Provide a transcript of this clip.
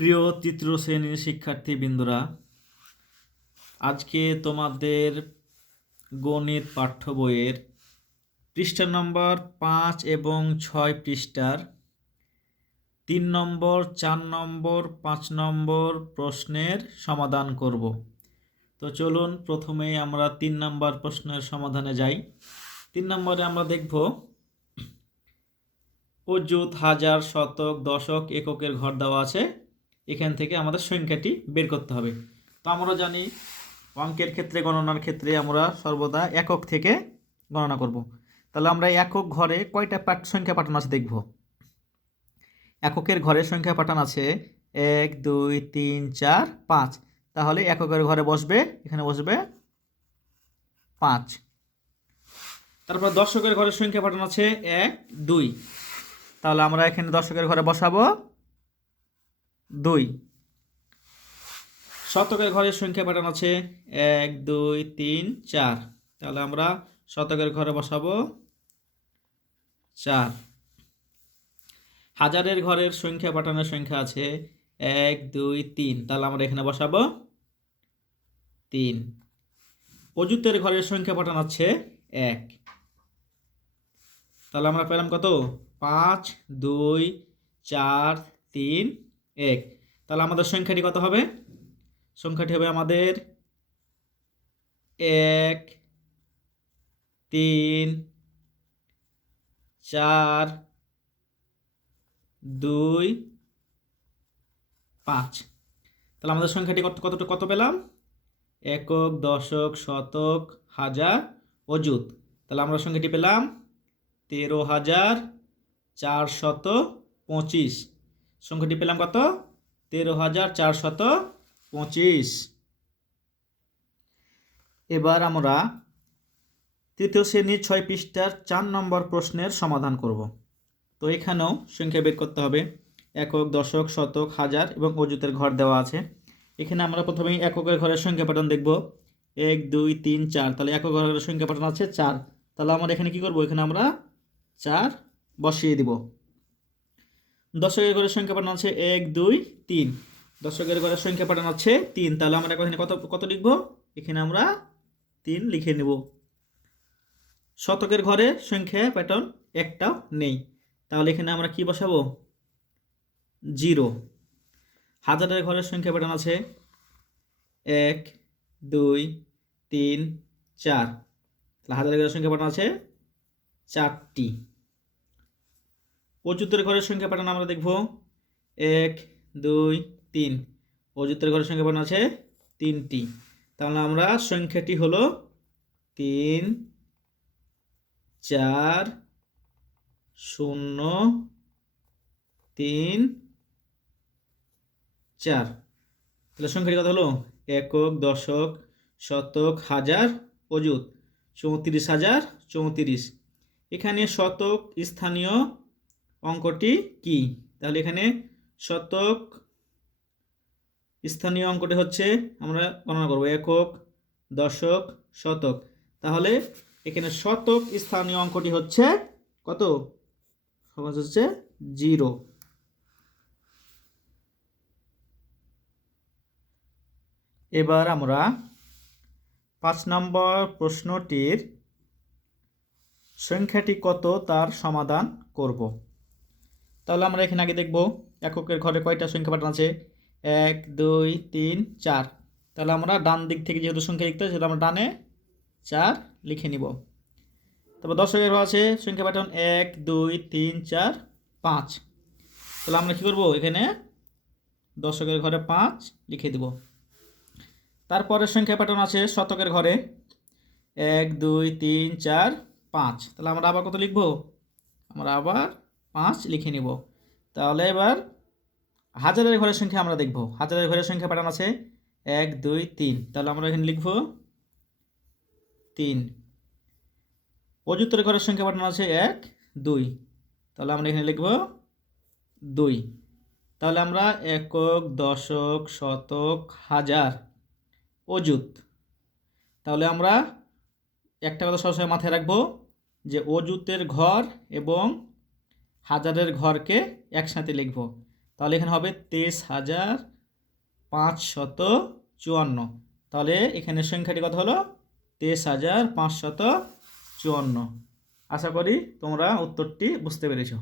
প্রিয় তৃতীয় শ্রেণীর শিক্ষার্থীবৃন্দরা, আজকে তোমাদের গণিত পাঠ্য বইয়ের পৃষ্ঠা নম্বর 5 এবং 6 পৃষ্ঠার 3 নম্বর, 4 নম্বর, 5 নম্বর প্রশ্নের সমাধান করব। তো চলুন প্রথমেই আমরা 3 নম্বর প্রশ্নের সমাধানে যাই। 3 নম্বরে আমরা দেখব অযুত, হাজার, শতক, দশক, এককের ঘর দেওয়া আছে। এখান থেকে আমাদের সংখ্যাটি বের করতে হবে। তো আমরা জানি অঙ্কের ক্ষেত্রে, গণনার ক্ষেত্রে আমরা সর্বদা একক থেকে গণনা করব। তাহলে আমরা একক ঘরে কয়টা সংখ্যা পাঠানো আছে দেখব। এককের ঘরে সংখ্যা পাঠানো আছে 1, 2, 3, 4, 5। তাহলে এককের ঘরে বসবে, এখানে বসবে 5। তারপর দশকের ঘরে সংখ্যা পাঠানো আছে 1, 2। তাহলে আমরা এখানে দশকের ঘরে বসাবো 2। শতকের ঘরের সংখ্যা পাঠানো আছে 1, 2, 3, 4। তাহলে আমরা শতকের ঘরে বসাবো 4। হাজারের ঘরের সংখ্যা পাঠানোর সংখ্যা আছে 1, 2, 3। তাহলে আমরা এখানে বসাবো 3। অযুতের ঘরের সংখ্যা পাঠানো আছে 1। তাহলে আমরা পেলাম কত? 5, 2, 4, 3, 1। তাহলে আমাদের সংখ্যাটি কত হবে? সংখ্যাটি হবে আমাদের 1, 3, 4, 2, 5। তাহলে আমাদের সংখ্যাটি কত পেলাম? একক, দশক, শতক, হাজার, অযুত। তাহলে আমরা সংখ্যাটি পেলাম 13,425। সংখ্যাটি পেলাম কত? 13,425। এবার আমরা তৃতীয় শ্রেণীর 6 পৃষ্ঠার 4 নম্বর প্রশ্নের সমাধান করব। তো এখানেও সংখ্যা বের করতে হবে। একক, দশক, শতক, হাজার এবং অযুতের ঘর দেওয়া আছে। এখানে আমরা প্রথমেই এককের ঘরের সংখ্যা পাঠান দেখব। 1, 2, 3, 4। তাহলে একক ঘরের সংখ্যা পাঠানো আছে 4। তাহলে আমরা এখানে কি করব? এখানে আমরা 4 বসিয়ে দিব। দশকের ঘরের সংখ্যা পাঠানো আছে 1, 2, 3। দশকের ঘরের সংখ্যা পাঠানো আছে 3। তাহলে আমরা এখানে কত লিখব? এখানে আমরা 3 লিখে নেব। শতকের ঘরে সংখ্যা প্যাটার্ন একটাও নেই, তাহলে এখানে আমরা কি বসাবো? 0। হাজারের ঘরের সংখ্যা প্যাটার্ন আছে 1, 2, 3, 4। তাহলে হাজারের ঘরের সংখ্যা প্যাটার্ন আছে 4টি। অযুতের ঘরের সংখ্যা প্যাটার্ন আমরা দেখব 1, 2, 3। অযুতের ঘরের সংখ্যা প্যাটার্ন আছে 3টি। তাহলে আমরা সংখ্যাটি হলো 3, 4, 0, 3, 4। তাহলে সংখ্যাটি কত হলো? একক, দশক, শতক, হাজার, অযুত 34,034। এখানে শতক স্থানীয় অঙ্কটি কি? তাহলে এখানে শতক স্থানীয় অঙ্কটি হচ্ছে, আমরা গণনা করব একক, দশক, শতক। তাহলে এখানে শতক স্থানীয় অঙ্কটি হচ্ছে কত? সমান হচ্ছে 0। এবার আমরা 5 নম্বর প্রশ্নটির সংখ্যাটি কত তার সমাধান করব। তাহলে আমরা এখানে আগে দেখব এককের ঘরে কয়টা সংখ্যা পাঠানো আছে 1, 2, 3, 4। তাহলে আমরা ডান দিক থেকে যেহেতু সংখ্যা লিখতে হয় সেটা আমরা ডানে 4 লিখে নিব। তারপর দশকের ঘরে আছে সংখ্যা পাঠান 1, 2, 3, 4, 5। তাহলে আমরা কি করব? এখানে দশকের ঘরে 5 লিখে দেব। তারপরে সংখ্যা প্যাটার্ন আছে শতকের ঘরে 1, 2, 3, 4, 5। তাহলে আমরা আবার কত লিখব? আমরা আবার 5 লিখে নিব। তাহলে এবার হাজারের ঘরের সংখ্যা আমরা দেখব। হাজারের ঘরের সংখ্যা প্যাটার্ন আছে 1, 2, 3। তাহলে আমরা এখানে লিখব 3। অযুতের ঘরের সংখ্যা প্যাটার্ন আছে 1, 2। তাহলে আমরা এখানে লিখব 2। তাহলে আমরা একক, দশক, শতক, হাজার, অযুত। তাহলে আমরা একটা কথা সবসময় মাথায় রাখবো যে অযুতের ঘর এবং হাজারের ঘরকে একসাথে লিখব। তাহলে এখানে হবে 23,554। তাহলে এখানে সংখ্যাটি কত হলো? 23,554। আশা করি তোমরা উত্তরটি বুঝতে পেরেছো।